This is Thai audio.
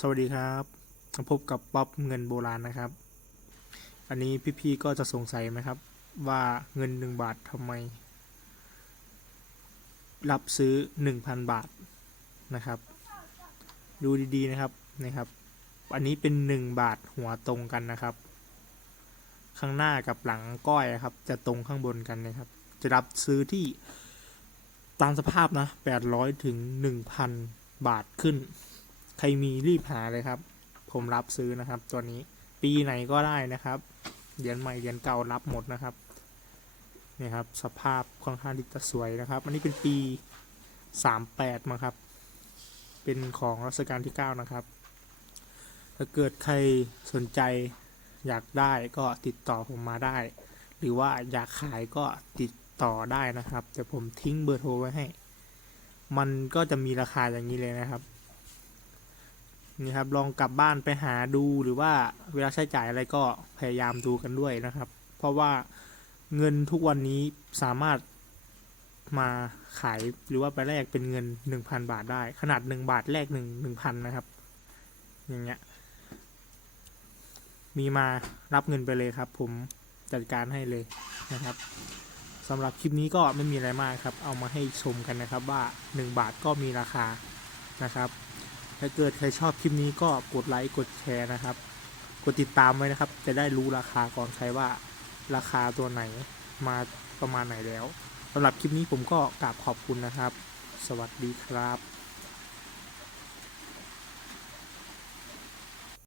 สวัสดีครับ พบกับป๊อปเงินโบราณนะครับ อันนี้พี่ๆก็จะสงสัยไหมครับ ว่าเงินหนึ่งบาททำไม รับซื้อหนึ่งพันบาทนะครับ ดูดีๆนะครับนะครับ อันนี้เป็นหนึ่งบาทหัวตรงกันนะครับ ข้างหน้ากับหลังก้อยครับ จะตรงข้างบนกันนะครับ จะรับซื้อที่ตามสภาพนะแปดร้อยถึงหนึ่งพันบาทขึ้น ใครมีรีบหาเลยครับ ผมรับซื้อนะครับ ตัวนี้ปีไหนก็ได้นะครับเหรียญใหม่เหรียญเก่ารับหมดนะครับนี่ครับสภาพค่อนข้างที่จะสวยนะครับ อันนี้เป็นปีสามแปดมั้งครับ เป็นของรัชกาลที่เก้านะครับ ถ้าเกิดใครสนใจอยากได้ก็ติดต่อผมมาได้ หรือว่าอยากขายก็ติดต่อได้นะครับ แต่ผมทิ้งเบอร์โทรไว้ให้ มันก็จะมีราคาอย่างนี้เลยนะครับ นี่ครับ ลองกลับบ้านไปหาดูหรือว่าเวลาใช้จ่ายอะไรก็พยายามดูกันด้วยนะครับ เพราะว่าเงินทุกวันนี้สามารถมาขายหรือว่าไปแลกเป็นเงิน 1,000 บาทได้ ขนาด 1 บาทแลกหนึ่งพันนะครับ อย่างเงี้ยมีมารับเงินไปเลยครับ ผมจัดการให้เลยนะครับสำหรับคลิปนี้ก็ไม่มีอะไรมากครับ เอามาให้ชมกันนะครับว่า 1 บาทก็มีราคานะครับ ถ้าเกิดใครชอบคลิปนี้ก็กดไลค์กดแชร์นะครับ กดติดตามไว้นะครับ จะได้รู้ราคาก่อนใครว่าราคาตัวไหนมาประมาณไหนแล้วสำหรับคลิปนี้ผมก็กราบขอบคุณนะครับ สวัสดีครับ